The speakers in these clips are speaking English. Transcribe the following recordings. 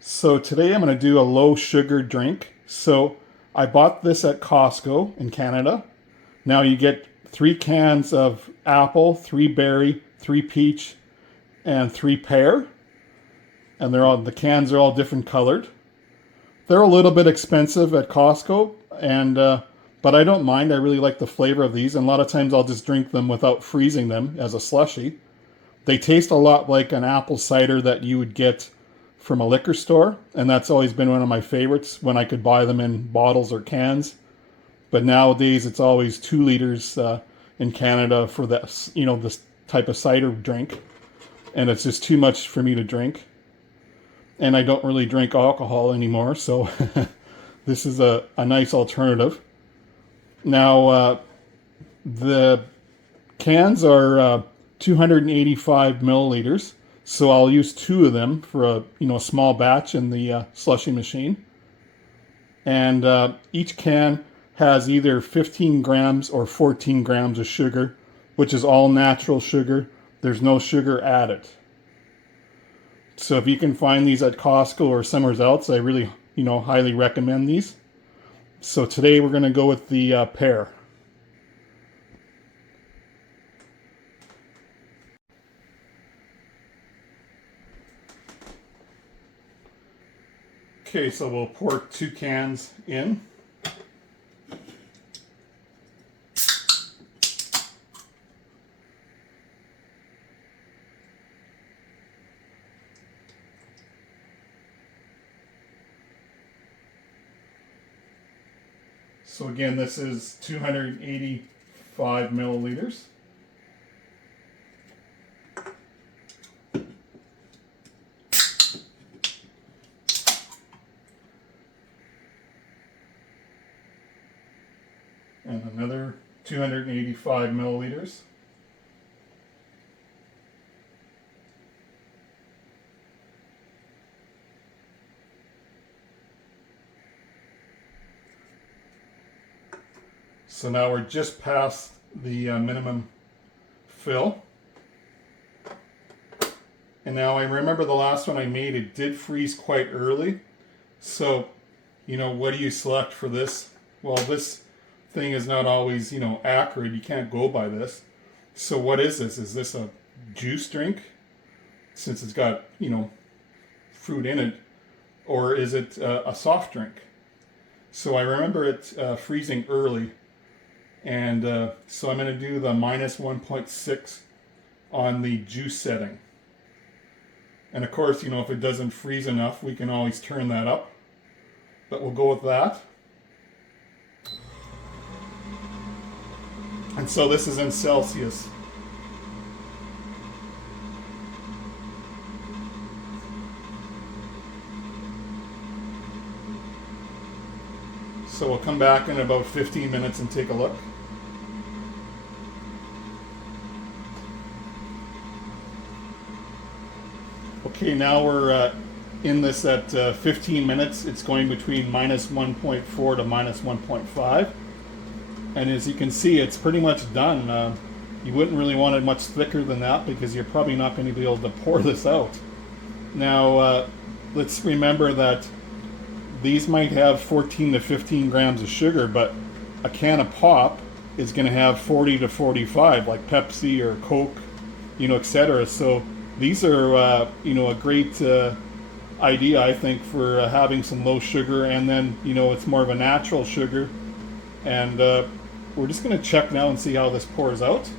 So today I'm going to do a low sugar drink. So I bought this at Costco in Canada. Now you get 3 cans of apple, 3 berry, 3 peach, and 3 pear. And the cans are all different colored. They're a little bit expensive at Costco, and but I don't mind. I really like the flavor of these, and a lot of times I'll just drink them without freezing them as a slushy. They taste a lot like an apple cider that you would get from a liquor store, and that's always been one of my favorites when I could buy them in bottles or cans. But nowadays it's always 2 liters in Canada for this, this type of cider drink, and it's just too much for me to drink. And I don't really drink alcohol anymore, so this is a nice alternative. Now, the cans are 285 milliliters, so I'll use 2 of them for a small batch in the slushy machine. And each can has either 15 grams or 14 grams of sugar, which is all natural sugar. There's no sugar added. So if you can find these at Costco or somewhere else, I really, highly recommend these. So today we're going to go with the pear. Okay, so we'll pour 2 cans in. So again, this is 285 milliliters. And another 285 milliliters. So now we're just past the minimum fill. And now I remember the last one I made, it did freeze quite early. So, what do you select for this? Well, this thing is not always, accurate. You can't go by this. So what is this? Is this a juice drink? Since it's got, fruit in it. Or is it a soft drink? So I remember it freezing early. And so I'm going to do the minus 1.6 on the juice setting. And of course, if it doesn't freeze enough, we can always turn that up. But we'll go with that. And so this is in Celsius. So we'll come back in about 15 minutes and take a look. Okay, now we're in this at 15 minutes. It's going between minus 1.4 to minus 1.5. And as you can see, it's pretty much done. You wouldn't really want it much thicker than that because you're probably not going to be able to pour this out. Now, let's remember that these might have 14 to 15 grams of sugar, but a can of pop is going to have 40 to 45, like Pepsi or Coke, etc. So these are, a great idea, I think, for having some low sugar, and then, it's more of a natural sugar. And we're just going to check now and see how this pours out.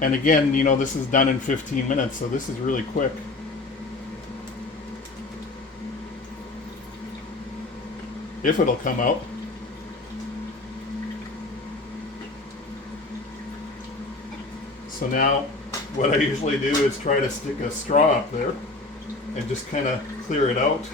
And again, this is done in 15 minutes, so this is really quick. If it'll come out. So now what I usually do is try to stick a straw up there and just kind of clear it out.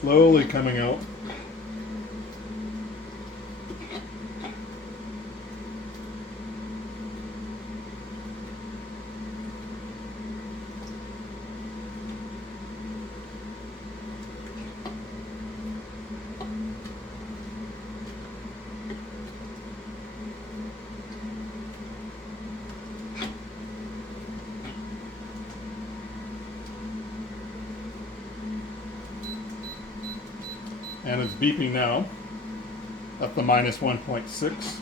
Slowly coming out. And it's beeping now at the minus 1.6.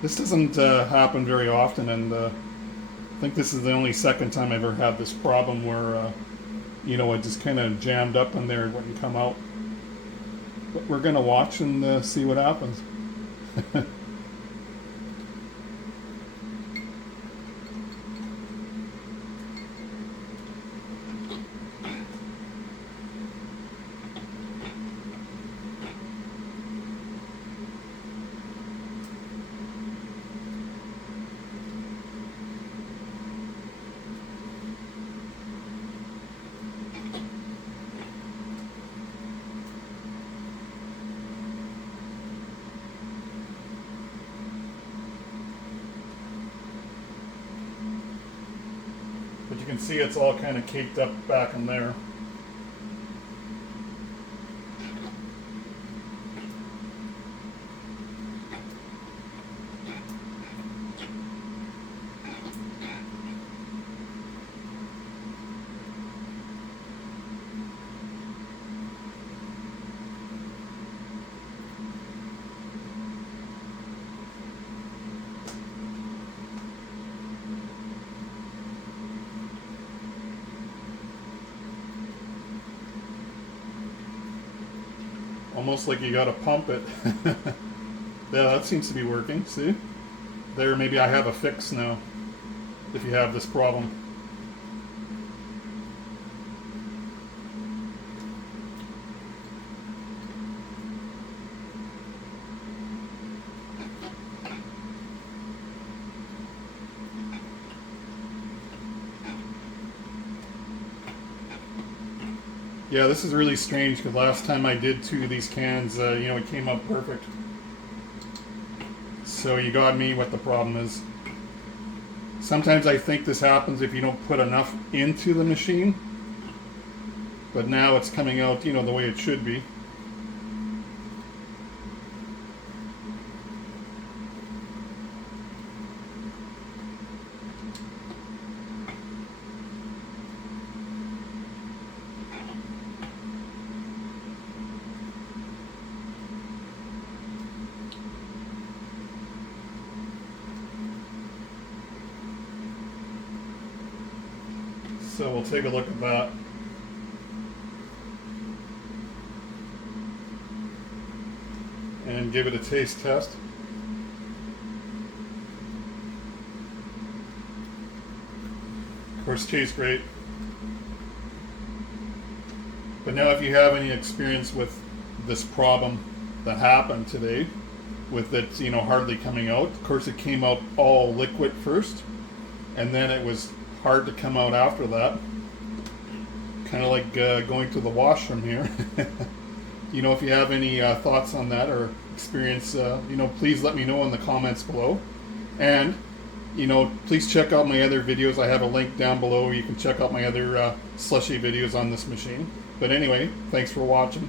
This doesn't happen very often, and I think this is the only second time I've ever had this problem where, you know, it just kind of jammed up in there and wouldn't come out. But we're going to watch and see what happens. But you can see it's all kind of caked up back in there. Almost like you gotta pump it. Yeah, that seems to be working, see? There, maybe I have a fix now, if you have this problem. Yeah, this is really strange because last time I did 2 of these cans, you know, it came out perfect. So you got me what the problem is. Sometimes I think this happens if you don't put enough into the machine. But now it's coming out, you know, the way it should be. So we'll take a look at that. And give it a taste test. Of course, it tastes great. But now if you have any experience with this problem that happened today, with it, you know, hardly coming out, of course it came out all liquid first, and then it was hard to come out after that. Kind of like going to the washroom here. You know, if you have any thoughts on that or experience, you know, please let me know in the comments below. And, you know, please check out my other videos. I have a link down below where you can check out my other slushy videos on this machine. But anyway, thanks for watching.